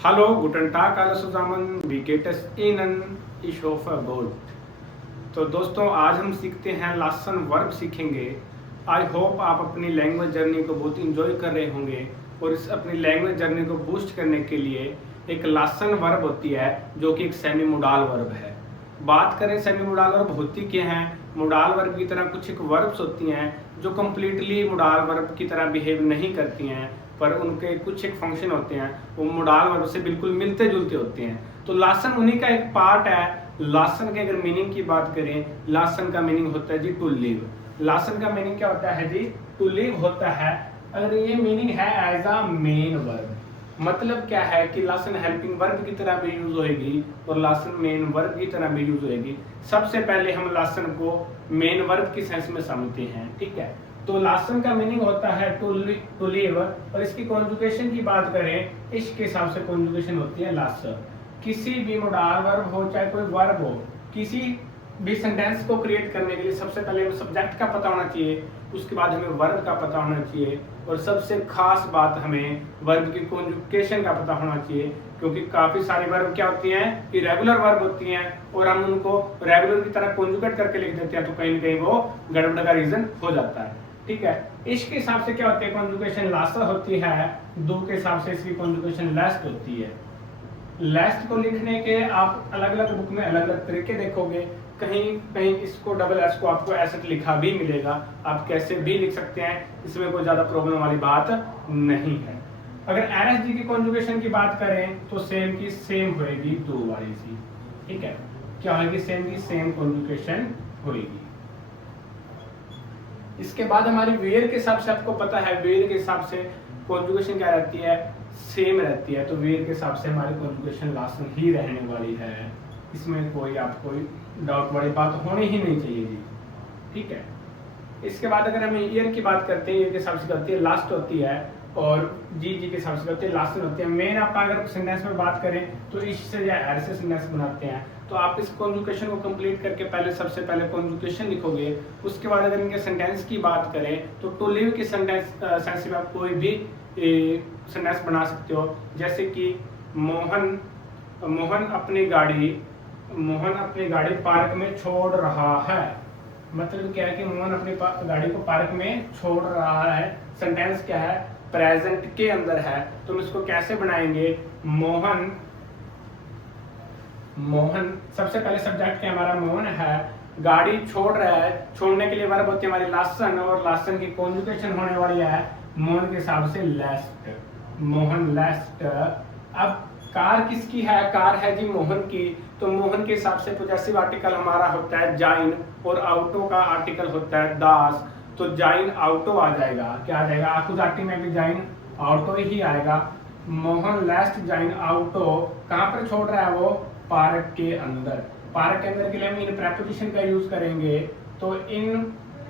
Hallo, guten Tag alle zusammen, wie geht es Ihnen? Ich hoffe gut। तो दोस्तों आज हम सीखते हैं लासन वर्ब सीखेंगे। आई होप आप अपनी लैंग्वेज जर्नी को बहुत इंजॉय कर रहे होंगे और इस अपनी लैंग्वेज जर्नी को बूस्ट करने के लिए एक लासन वर्ब होती है जो कि एक सेमी मोडाल वर्ब है। बात करें सेमी मोडाल वर्ब होती क्या है, मोडाल वर्ब की तरह कुछ एक वर्ब्स होती हैं जो कम्प्लीटली मोडाल वर्ब की तरह बिहेव नहीं करती हैं, पर उनके कुछ एक फंक्शन होते हैं वो मोडाल वर्ब से बिल्कुल मिलते जुलते होते हैं। तो लासन उन्हीं का एक पार्ट है। लासन के अगर मीनिंग की बात करें, लासन का मीनिंग होता है जी टू लिव। लासन का मीनिंग क्या होता है जी? टू लिव होता है। अगर ये मीनिंग है एज अ मेन वर्ब, मतलब क्या है कि लासन हेल्पिंग वर्ब की तरह भी यूज होएगी और लासन मेन वर्ब की तरह भी यूज होएगी। सबसे पहले हम लासन को मेन वर्ब की सेंस में समझते हैं, ठीक है। तो लासन का मीनिंग होता है टू लिव और इसकी कॉन्जुगेशन की बात करें, इसके हिसाब से कॉन्जुगेशन होती है लासन। किसी भी मोडाल वर्ब हो चाहे कोई वर्ब हो, किसी भी सेंटेंस को क्रिएट करने के लिए सबसे पहले हमें सब्जेक्ट का पता होना चाहिए, उसके बाद हमें वर्ब का पता होना चाहिए और सबसे खास बात हमें वर्ब की कॉन्जुगेशन का पता होना चाहिए, क्योंकि काफी सारी वर्ब क्या होती हैं, इरेगुलर वर्ब होती हैं और हम उनको रेगुलर की तरह कॉन्जुगेट करके लिख देते हैं तो कहीं ना कहीं वो गड़बड़ का रीजन हो जाता है, ठीक है। इसके हिसाब से क्या होती है कॉन्जुगेशन लास्ट होती है, दो के हिसाब से इसकी कॉन्जुगेशन लास्ट होती है। लास्ट को लिखने के आप अलग अलग बुक में अलग अलग तरीके देखोगे, कहीं कहीं इसको डबल एस को आपको ऐसे लिखा भी मिलेगा, आप कैसे भी लिख सकते हैं, इसमें कोई ज्यादा प्रॉब्लम वाली बात नहीं है। अगर एनएसजी की कॉन्जुगेशन की बात करें तो सेम की सेम होएगी दो वाली सी, ठीक है। क्या होगी? सेम की सेम कॉन्जुगेशन होएगी। इसके बाद हमारी वेयर के हिसाब से आपको पता है, वेयर के हिसाब से कॉन्जुगेशन क्या रहती है, सेम रहती है। तो वेयर के हिसाब से हमारी कॉन्जुगेशन लासन ही रहने वाली है, इसमें कोई आपको डाउट वाली बात होनी ही नहीं चाहिए जी, ठीक है। इसके बाद अगर हम ईयर की बात करते हैं, ईयर के हिसाब से करती है लास्ट होती है और जी के हिसाब से करते हैं लास्ट होती है। मेन आप अगर सेंटेंस में बात करें तो इससे या ऐसे सेंटेंस बनाते हैं, तो आप इस कॉन्जुगेशन को कंप्लीट करके पहले सबसे पहले कॉन्जुगेशन लिखोगे, उसके बाद अगर इनके सेंटेंस की बात करें तो टू लिव की सेंटेंस में आप कोई भी सेंटेंस बना सकते हो, जैसे कि मोहन अपनी गाड़ी पार्क में छोड़ रहा है। मतलब क्या है कि मोहन अपनी गाड़ी को पार्क में छोड़ रहा है। सेंटेंस क्या है? प्रेजेंट के अंदर है। तुम इसको कैसे बनाएंगे? मोहन सबसे पहले सब्जेक्ट क्या हमारा मोहन है, गाड़ी छोड़ रहा है, छोड़ने के लिए वर्ब होती है हमारी लासन और लासन की कॉन्जुगेशन होने वाली है मोहन के हिसाब से लेस्ट, मोहन लेस्ट। अब कार किसकी है? कार है जी मोहन की, तो मोहन के हिसाब से पॉजेसिव आर्टिकल हमारा होता है जाइन और ऑटो का आर्टिकल होता है दास, तो जाइन ऑटो आ जाएगा। क्या आ जाएगा? आकुजाटी में भी जाइन ऑटो ही आएगा। मोहन लेस्ट जाइन ऑटो कहाँ पर छोड़ रहा है वो? पार्क के अंदर। पार्क के अंदर के लिए हम इन प्रेपोजिशन का यूज करेंगे, तो इन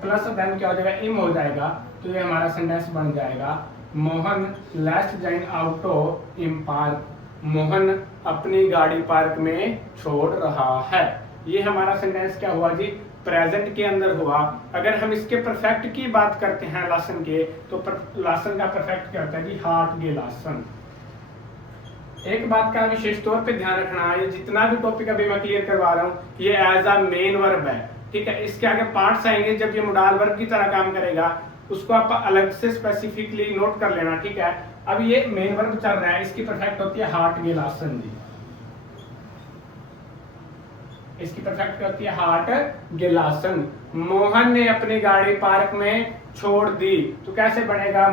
प्लस देन क्या हो जाएगा? इम हो जाएगा, तो ये हमारा सेंटेंस बन जाएगा मोहन लेस्ट जाइन ऑटो इन पार्क। मोहन अपनी गाड़ी पार्क में छोड़ रहा है। ये हमारा सेंटेंस क्या हुआ जी? प्रेजेंट के अंदर हुआ। अगर हम इसके परफेक्ट की बात करते हैं लासन के, तो लासन का परफेक्ट क्या होता है जी? हार्ट गे लासन। एक बात का विशेष तौर पे ध्यान रखना, ये जितना भी टॉपिक अभी मैं क्लियर करवा रहा हूँ ये एज अ मेन वर्ब है, ठीक है। इसके आगे पार्ट्स आएंगे जब ये मोडाल वर्ब की तरह काम करेगा, उसको आप अलग से स्पेसिफिकली नोट कर लेना, ठीक है। अब ये मेन वर्ब चल रहा है, इसकी परफेक्ट होती है हार्ट गे लासन जी। इसकी परफेक्ट होती है हार्ट गे लासन। मोहन ने अपनी गाड़ी पार्क में छोड़ दी, तो कैसे बनेगा?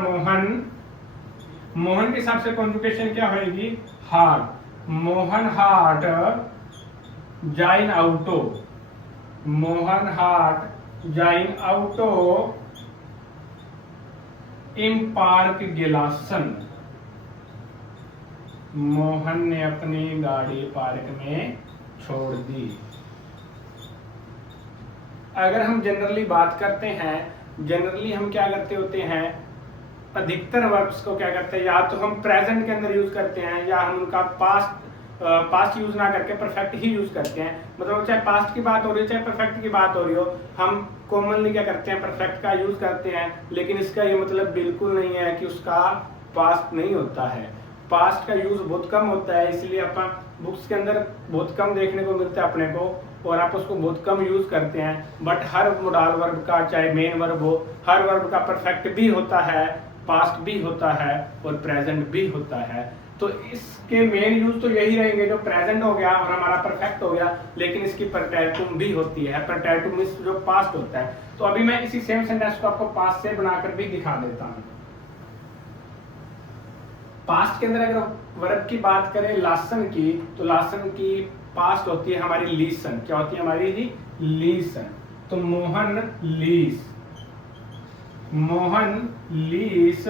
मोहन के हिसाब से कॉन्जुगेशन क्या होगी? हार्ट। मोहन हार्ट जाइन ऑटो, मोहन हार्ट जाइन ऑटो इन पार्क गिलासन। मोहन ने अपनी गाड़ी पार्क में छोड़ दी। अगर हम जनरली बात करते हैं, जनरली हम क्या करते होते हैं, अधिकतर वर्ब्स को क्या करते हैं, या तो हम प्रेजेंट के अंदर यूज करते हैं या हम उनका पास्ट यूज ना करके परफेक्ट ही यूज करते हैं। मतलब चाहे पास्ट की बात हो रही हो चाहे परफेक्ट की बात हो रही हो, हम कॉमनली क्या करते हैं? परफेक्ट का यूज करते हैं, लेकिन इसका ये मतलब बिल्कुल नहीं है कि उसका पास्ट नहीं होता है। पास्ट का यूज बहुत कम होता है, इसलिए अपन बुक्स के अंदर बहुत कम देखने को मिलता है अपने को, और आप उसको बहुत कम यूज करते हैं। बट हर मोडाल वर्ब का, चाहे मेन वर्ब हो, हर वर्ब का परफेक्ट भी होता है, पास्ट भी होता है और प्रेजेंट भी होता है। तो इसके मेन यूज तो यही रहेंगे, जो प्रेजेंट हो गया और हमारा परफेक्ट हो गया, लेकिन इसकी परटैटुम भी होती है। परटैटुम इस जो पास्ट होता है। तो अभी मैं इसी सेम सेंटेंस को आपको पास्ट से बनाकर भी दिखा देता हूं। पास्ट के अंदर अगर वर्ब की बात करें लासन की, तो लासन की पास्ट होती है हमारी लीसन। क्या होती है हमारी जी? लीसन। तो मोहन लीस, मोहन लीस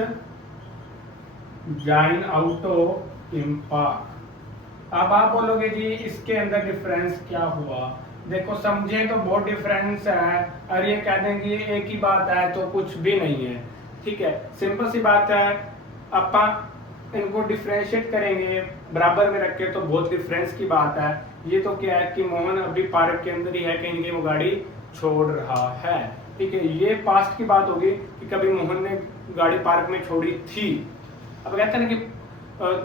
जाइन आउटो इन पार्क। अब आप बोलोगे जी इसके अंदर डिफरेंस क्या हुआ? देखो समझे तो बहुत डिफरेंस है, और ये कह देंगे ये एक ही बात है तो कुछ भी नहीं है। ठीक है, सिंपल सी बात है। अपन इनको डिफरेंशिएट करेंगे बराबर में रख के तो बहुत डिफरेंस की बात है। ये तो क्या है कि मोहन अभी पार्क के अंदर ही है, कहीं कहीं वो गाड़ी छोड़ रहा है। ठीक है, ये पास्ट की बात होगी कि कभी मोहन ने गाड़ी पार्क में छोड़ी थी। अब कहते हैं ना कि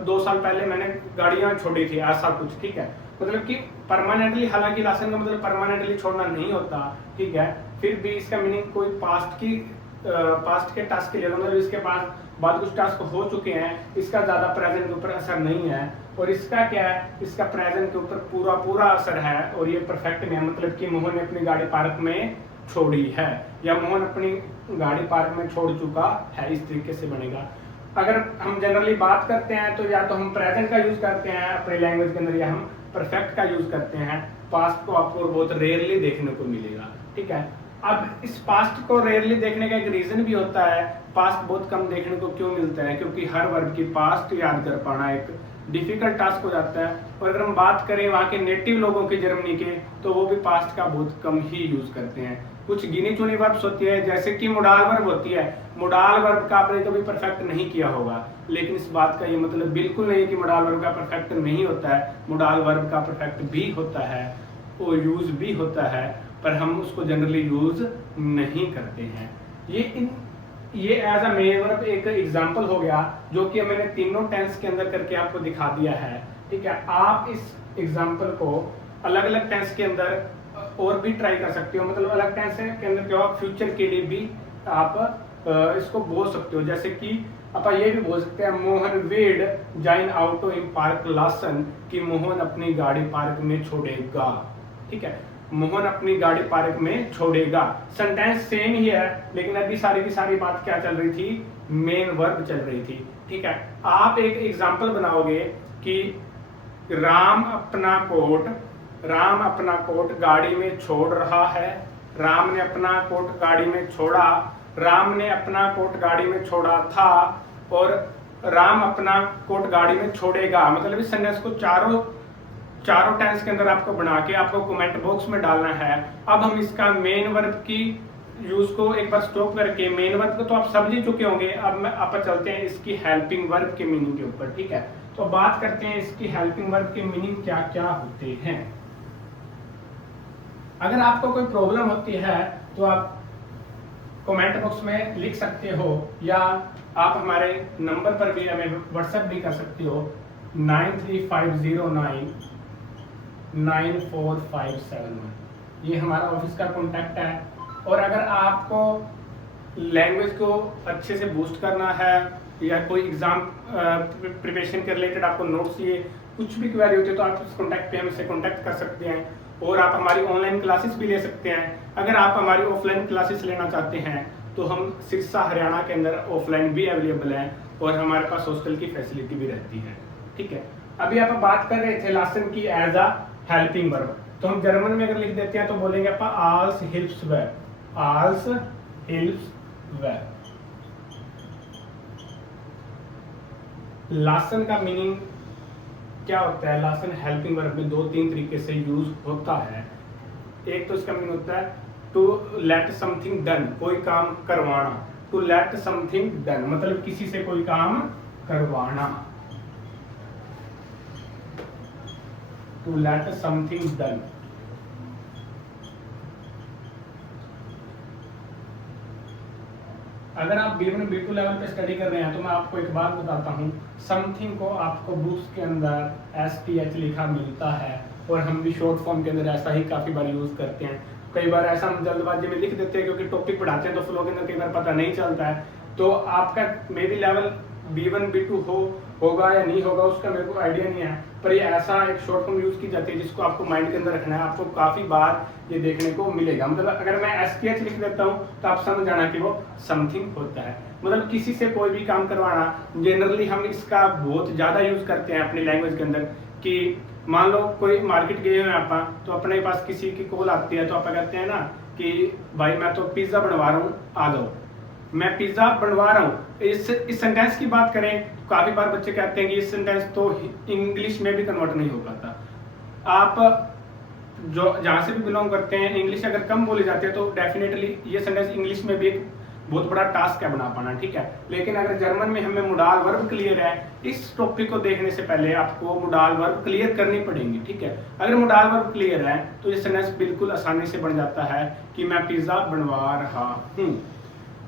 2 साल पहले मैंने गाड़ियां छोड़ी थी, ऐसा कुछ। ठीक है, मतलब कि परमानेंटली, हालांकि लासन का मतलब परमानेंटली छोड़ना नहीं होता। ठीक है, फिर भी इसका मीनिंग कोई पास्ट के टास्क के लिए, मतलब इसके पास बाद कुछ टास्क हो चुके हैं, इसका ज्यादा प्रेजेंट के ऊपर असर नहीं है। और इसका क्या है, इसका प्रेजेंट के ऊपर पूरा पूरा असर है। और ये परफेक्ट में है, मतलब कि मोहन ने अपनी गाड़ी पार्क में छोड़ी है, या मोहन अपनी गाड़ी पार्क में छोड़ चुका है, इस तरीके से बनेगा। अगर हम जनरली बात करते हैं तो या तो हम प्रेजेंट का यूज करते हैं अपने लैंग्वेज के अंदर, या हम परफेक्ट का यूज करते हैं। पास्ट को आपको बहुत रेयरली देखने को मिलेगा। ठीक है, अब इस पास्ट को रेयरली देखने का एक रीजन भी होता है। पास्ट बहुत कम देखने को क्यों मिलता है? क्योंकि हर वर्ब की पास्ट याद कर पाना एक डिफिकल्ट टास्क हो जाता है। और अगर हम बात करें वहाँ के नेटिव लोगों के, जर्मनी के, तो वो भी पास्ट का बहुत कम ही यूज करते हैं। कुछ गिनी चुनी वर्ब्स होती है, जैसे कि मोडाल वर्ब होती है। मोडाल वर्ब का आपने कभी परफेक्ट नहीं किया होगा, लेकिन इस बात का ये मतलब बिल्कुल नहीं कि मोडाल वर्ब का परफेक्ट नहीं होता है। मोडाल वर्ब का परफेक्ट भी होता है, वो यूज भी होता है, पर हम उसको जनरली यूज नहीं करते हैं। ये एज अ मेन वर्ब एक एग्जांपल हो गया, जो कि मैंने तीनों टेंस के अंदर करके आपको दिखा दिया है। ठीक है, आप इस एग्जांपल को अलग अलग टेंस के अंदर और भी ट्राई कर सकते हो। मतलब अलग टेंस के अंदर क्या हो, फ्यूचर के लिए भी आप इसको बोल सकते हो। जैसे कि आप ये भी बोल सकते हैं, मोहन वेड जाइन आउटो इन पार्क लासन, कि मोहन अपनी गाड़ी पार्क में छोड़ेगा। ठीक है, मोहन अपनी गाड़ी पार्क में छोड़ेगा। सेंटेंस सेम ही है, लेकिन अभी सारी की सारी बात क्या चल रही थी? मेन वर्ब चल रही थी। ठीक है, आप एक एग्जांपल बनाओगे कि राम अपना कोट गाड़ी में छोड़ रहा है। राम ने अपना कोट गाड़ी में छोड़ा, राम ने अपना कोट गाड़ी में छोड़ा था, और राम अपना कोट गाड़ी में छोड़ेगा। मतलब इस सेंटेंस को चारों टेंस के अंदर आपको बना के आपको कमेंट बॉक्स में डालना है। अब हम इसका मेन वर्ब की यूज को एक बार स्टॉप करके, मेन वर्ब को तो आप समझ ही चुके होंगे। अब आप चलते हैं इसकी हेल्पिंग वर्ब के मीनिंग के ऊपर। ठीक है, तो बात करते हैं इसकी हेल्पिंग वर्ब के मीनिंग क्या क्या होते हैं। अगर आपको कोई प्रॉब्लम होती है तो आप कमेंट बॉक्स में लिख सकते हो, या आप हमारे नंबर पर भी हमें व्हाट्सएप भी कर सकते हो, 9350994571। ये हमारा ऑफिस का कॉन्टैक्ट है। और अगर आपको लैंग्वेज को अच्छे से बूस्ट करना है, या कोई एग्जाम प्रिपरेशन के रिलेटेड आपको नोट्स चाहिए, कुछ भी क्वेरी होती है, तो आप इस कॉन्टैक्ट पे हमसे कॉन्टैक्ट कर सकते हैं। और आप हमारी ऑनलाइन क्लासेस भी ले सकते हैं। अगर आप हमारी ऑफलाइन क्लासेस लेना चाहते हैं तो हम सिरसा हरियाणा के अंदर ऑफलाइन भी अवेलेबल हैं, और हमारे पास हॉस्टल की फैसिलिटी भी रहती है। ठीक है, अभी आप बात कर रहे थे लासन की एज अ हेल्पिंग वर्ब, तो हम जर्मन में अगर लिख देते हैं तो बोलेंगे आप आल्स हिल्प्स वर्ब, आल्स हिल्प्स वर्ब। लासन का मीनिंग क्या होता है? लासन हेल्पिंग वर्ब में 2-3 तरीके से यूज होता है। एक तो इसका मीनिंग होता है टू लेट समथिंग डन, कोई काम करवाना। टू लेट समथिंग डन मतलब किसी से कोई काम करवाना। To let something done. अगर आप B1 B2 लेवल पे स्टडी कर रहे हैं तो मैं आपको एक बात बताता हूँ, समथिंग को आपको बुक्स के अंदर STH लिखा मिलता है और हम भी शॉर्ट फॉर्म के अंदर ऐसा ही काफ़ी बार यूज़ करते हैं। कई बार ऐसा हम जल्दबाजी में लिख देते हैं क्योंकि टॉपिक पढ़ाते हैं तो फ्लो के अंदर कई बार पता नहीं चलता है। तो आपका may be level B1 B2 होगा या नहीं होगा उसका मेरे को आइडिया नहीं है, पर ये ऐसा एक शॉर्ट फॉर्म यूज़ की जाती है जिसको आपको माइंड के अंदर रखना है। आपको काफ़ी बार ये देखने को मिलेगा। मतलब अगर मैं STH लिख देता हूँ तो आप समझ जाना कि वो समथिंग होता है। मतलब किसी से कोई भी काम करवाना, जनरली हम इसका बहुत ज़्यादा यूज़ करते हैं अपनी लैंग्वेज के अंदर कि मान लो कोई मार्केट गए हुए आप तो अपने पास किसी की कॉल आती है तो आप कहते हैं ना कि भाई मैं तो पिज़्ज़ा बनवा रहा हूँ, आ जाओ। मैं पिज़्ज़ा बनवा रहा हूँ, इस सेंटेंस की बात करें तो काफ़ी बार बच्चे कहते हैं कि इस सेंटेंस तो इंग्लिश में भी कन्वर्ट नहीं हो पाता। आप जो जहाँ से भी बिलोंग करते हैं, इंग्लिश अगर कम बोली जाती है तो डेफिनेटली ये सेंटेंस इंग्लिश में भी एक बहुत बड़ा टास्क है बना पाना, ठीक है। लेकिन अगर जर्मन में हमें मोडाल वर्ब क्लियर है, इस टॉपिक को देखने से पहले आपको मोडाल वर्ब क्लियर करनी पड़ेंगी, ठीक है। अगर मोडाल वर्ब क्लियर है तो ये सेंटेंस बिल्कुल आसानी से बन जाता है कि मैं पिज़्ज़ा बनवा रहा हूँ।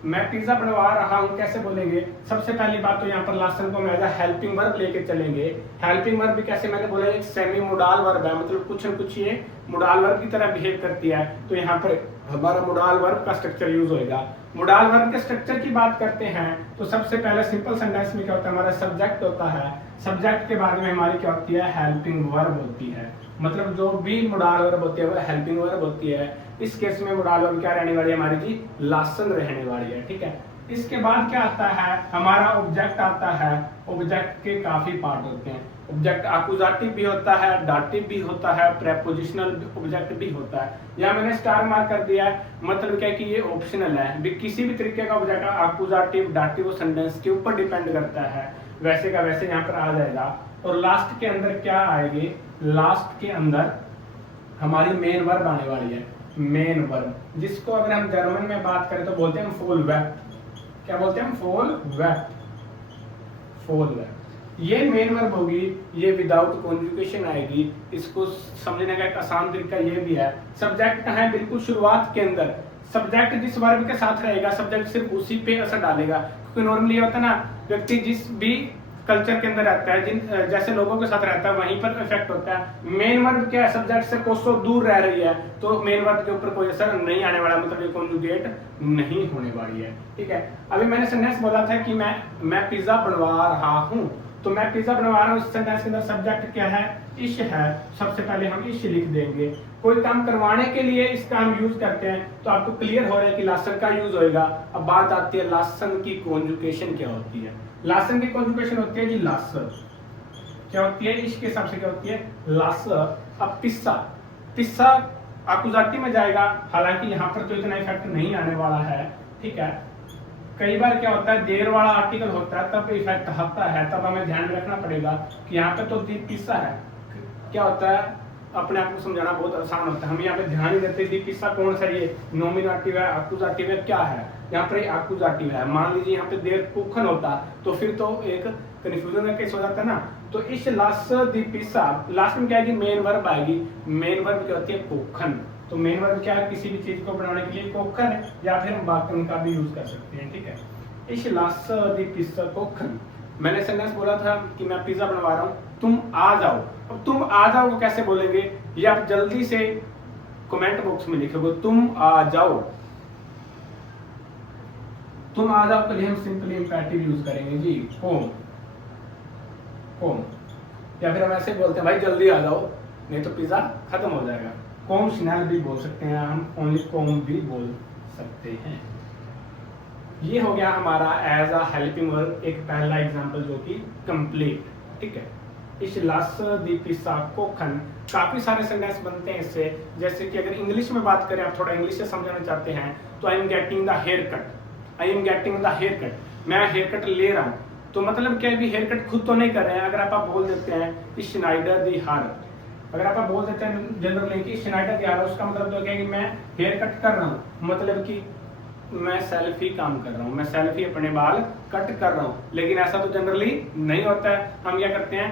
मैं पिज़्ज़ा बनवा रहा हूँ कैसे बोलेंगे? सबसे पहली बात तो यहाँ पर लास्ट को हम एज अ हेल्पिंग वर्ब लेके चलेंगे। हेल्पिंग वर्ब भी कैसे, मैंने बोला एक सेमी मोडाल वर्ब है, मतलब कुछ न कुछ ये मोडाल वर्ब की तरह बिहेव करती है। तो यहाँ पर हमारा मोडाल वर्ब का स्ट्रक्चर यूज होएगा। मोडाल वर्ब के स्ट्रक्चर की बात करते हैं तो सबसे पहले सिंपल सेंटेंस में क्या होता है, हमारा सब्जेक्ट होता है। सब्जेक्ट के बाद में हमारी क्या होती है, हेल्पिंग वर्ब होती है। मतलब जो भी मोडाल वर्ब होती है वो हेल्पिंग वर्ब होती है। इस केस में मोडाल वर्ब क्या रहने वाली है, हमारी जी लासन रहने वाली है, ठीक है। इसके बाद क्या आता है, हमारा ऑब्जेक्ट आता है। ऑब्जेक्ट के काफी पार्ट होते हैं। ऑब्जेक्ट आकुजाटिव भी होता है, डाटिव भी होता है, प्रेपोजिशनल ऑब्जेक्ट भी होता है। यहाँ मैंने स्टार मार्क कर दिया है, मतलब क्या है कि ये ऑप्शनल है। किसी भी तरीके का ऑब्जेक्ट आकुजाटिव डाटिव सेंटेंस के ऊपर डिपेंड करता है, वैसे का वैसे यहाँ पर आ जाएगा। और लास्ट के अंदर क्या आएगी, लास्ट के अंदर हमारी मेन वर्ब आने वाली है। मेन वर्ब, जिसको अगर हम जर्मन में बात करें तो बोलते हैं फुल वर्ब। क्या बोलते हैं, फुल वर्ब। फुल वर्ब ये मेन वर्ब होगी, ये विदाउट कॉन्जुगेशन आएगी। इसको समझने का एक आसान तरीका ये भी है, सब्जेक्ट कहाँ है, बिल्कुल शुरुआत के अंदर। सब्जेक्ट जिस वर्ब के साथ रहेगा, सब्जेक्ट सिर्फ उसी पे असर डालेगा। क्योंकि नॉर्मली होता है ना, व्यक्ति जिस भी कल्चर के अंदर रहता है, जिन जैसे लोगों के साथ रहता है वहीं पर इफेक्ट होता है। मेन वर्ब क्या है, सब्जेक्ट से कोसों दूर रह रही है तो मेन वर्ब के ऊपर कोई असर नहीं आने वाला, मतलब ये कॉन्जुगेट नहीं होने वाली है, ठीक है। अभी मैंने सेंटेंस बोला था कि मैं पिज्जा बनवा रहा हूँ, तो मैं पिज्जा बनवा रहा हूँ, इस सेंटेंस के अंदर सब्जेक्ट क्या है, इश है। सबसे पहले हम इश लिख देंगे। कोई काम करवाने के लिए इसका हम यूज करते हैं तो आपको क्लियर हो रहा है कि लासन का यूज होएगा। अब बात आती है लासन की कॉन्जुगेशन क्या होती है। लासन की कॉन्जुगेशन होती है जी लास। क्या होती है, इश के हिसाब से क्या होती है, लास। अब पिस्सा, पिस्सा आकुजाती में जाएगा, हालांकि यहाँ पर तो इतना इफेक्ट नहीं आने वाला है, ठीक है। कई बार क्या होता है, देर वाला आर्टिकल होता है तब इफेक्ट आता है, तब हमें ध्यान में रखना पड़ेगा कि यहाँ पे तो दी पिस्सा है। क्या होता है, अपने आप को समझाना बहुत आसान होता है, हम यहाँ पे ध्यान नहीं देते दी पिस्सा कौन सा, ये नॉमिनेटिव है, आकुजाटिव है, क्या है, यहाँ पर आकुजाटिव है। मान लीजिए यहाँ पे देर कुखन होता तो फिर तो एक कंफ्यूजन का केस हो जाता है ना। तो इस लास्ट दी पिस्सा, लास्ट में क्या आएगी, मेन वर्ब आएगी। मेन वर्ब क्या होती है, कुखन। तो मेन वर्ब क्या है, किसी भी चीज को बनाने के लिए कोखन है, या फिर हम बाकन का भी यूज कर सकते हैं, ठीक है। इस लास्ट दी पिस्सा कोखन, मैंने सेंटेंस बोला था कि मैं पिज्जा बनवा रहा हूँ, तुम आ जाओ। अब तुम आ जाओ को कैसे बोलेंगे, ये आप जल्दी से कमेंट बॉक्स में लिखोगे, तुम आ जाओ। तुम आ जाओ के लिए हम सिंपली इंपैरेटिव यूज करेंगे जी, होम। होम, या फिर हम ऐसे बोलते हैं भाई जल्दी आ जाओ नहीं तो पिज्जा खत्म हो जाएगा। कॉम स्नैल भी बोल सकते हैं हम, ओनली कॉम भी बोल सकते हैं। ये हो गया हमारा एज अ हेल्पिंग वर्ब एक पहला एग्जांपल जो कि कंप्लीट, ठीक है। इस लास्ट दी पिस्सा कोखन, काफी सारे सेंटेंस बनते हैं इससे। जैसे कि अगर इंग्लिश में बात करें, आप थोड़ा इंग्लिश से समझना चाहते हैं तो I am getting the haircut. I am getting the haircut, मैं हेयर कट ले रहा हूँ। तो मतलब क्या है भी हेयर कट खुद तो नहीं कर रहे हैं। अगर आप बोल देते हैं इस स्नाइडर दी हार, अगर आप बोल देते हैं जनरली कि स्नाइडर दी हार, उसका मतलब तो क्या है कि मैं हेयर कट कर रहा हूँ, मतलब कि मैं सेल्फ ही काम कर रहा हूँ, मैं सेल्फ ही अपने बाल कट कर रहा हूँ। लेकिन ऐसा तो जनरली नहीं होता है। हम क्या करते हैं,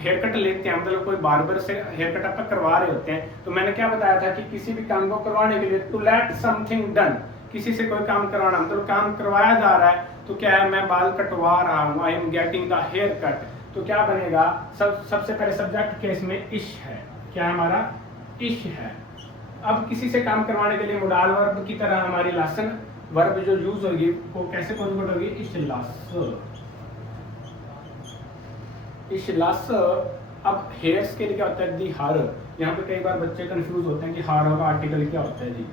हेयर कट लेते हैं, मतलब कोई बार्बर से हेयर कट आप करवा रहे होते हैं। तो मैंने क्या बताया था कि किसी भी काम को करवाने के लिए टू लेट समथिंग डन, किसी से कोई काम करवाना, मतलब काम करवाया जा रहा है तो क्या है, मैं बाल कटवा रहा हूँ, I am getting the haircut, तो क्या बनेगा, सबसे पहले सब्जेक्ट केस में इश है, क्या है हमारा, इश है। अब किसी से काम करवाने के लिए मोडाल वर्ब की तरह हमारी लासन वर्ब जो यूज होगी वो कैसे कॉन्जुगेट होगी, इशलास, इशलास। अब हेयर्स के लिए क्या होता है, दी हार। यहाँ पे कई बार बच्चे कंफ्यूज होते हैं कि हार का आर्टिकल क्या होता है जी।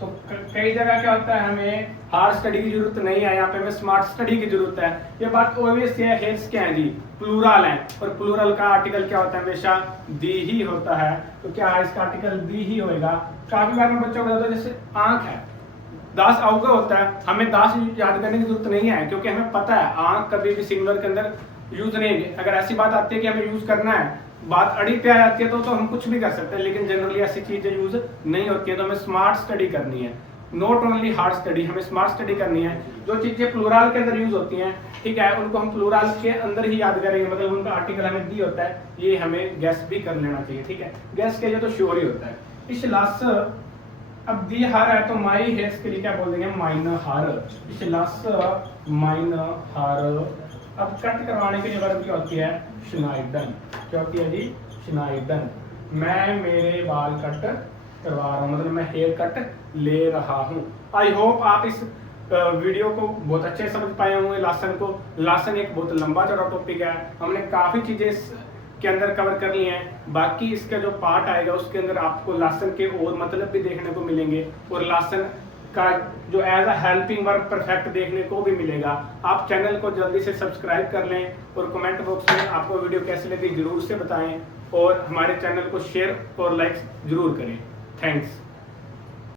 तो कई जगह क्या होता है, हमें हार्ड स्टडी की जरूरत नहीं है, यहाँ पे हमें स्मार्ट स्टडी की जरूरत है। ये बात ऑब्वियस है, हेयर्स क्या है जी, प्लूरल है, और प्लूरल का आर्टिकल क्या होता है, हमेशा दी ही होता है। तो क्या है, इसका आर्टिकल दी ही होएगा। काफी बार में बच्चों को बताता है, जैसे आंख है, दास अवगा होता है, हमें दास याद करने की जरूरत नहीं है, क्योंकि हमें पता है आंख कभी भी सिंगुलर के अंदर यूज नहीं है। अगर ऐसी बात आती है कि हमें यूज करना है, बात अड़ी पे आ जाती है तो हम कुछ भी कर सकते हैं, लेकिन जनरली ऐसी चीजें यूज नहीं होती है। तो हमें स्मार्ट स्टडी करनी है, नॉट ओनली हार्ड स्टडी, हमें स्मार्ट स्टडी करनी है। जो चीजें प्लूरल के अंदर यूज होती हैं, ठीक है, उनको हम प्लूरल के अंदर ही याद करेंगे, मतलब उनका आर्टिकल हमें दी होता है, ये हमें गैस भी कर लेना चाहिए, ठीक है। गैस के लिए तो श्योर ही होता है। इस लास्ट अब दी हार है तो माई हेयर्स के लिए क्या बोल देंगे, माइन हार, इस लास्ट माइन हार। अब कट करवाने के लिए वर्ब क्या होती है, श्नाइडन, क्या होती है जी, श्नाइडन। मैं मेरे बाल कट करवा रहा हूँ, मतलब मैं हेयर कट ले रहा हूँ। आई होप आप इस वीडियो को बहुत अच्छे से समझ पाए होंगे। लासन को, लासन एक बहुत लंबा चौड़ा टॉपिक है, हमने काफ़ी चीज़ें के अंदर कवर कर लिए हैं। बाकी इसका जो पार्ट आएगा उसके अंदर आपको लासन के और मतलब भी देखने को मिलेंगे, और लासन का जो as a helping verb perfect देखने को भी मिलेगा। आप चैनल को जल्दी से सब्सक्राइब कर लें, और कमेंट बॉक्स में आपको वीडियो कैसी लगी जरूर से बताएं, और हमारे चैनल को शेयर और लाइक जरूर करें। थैंक्स।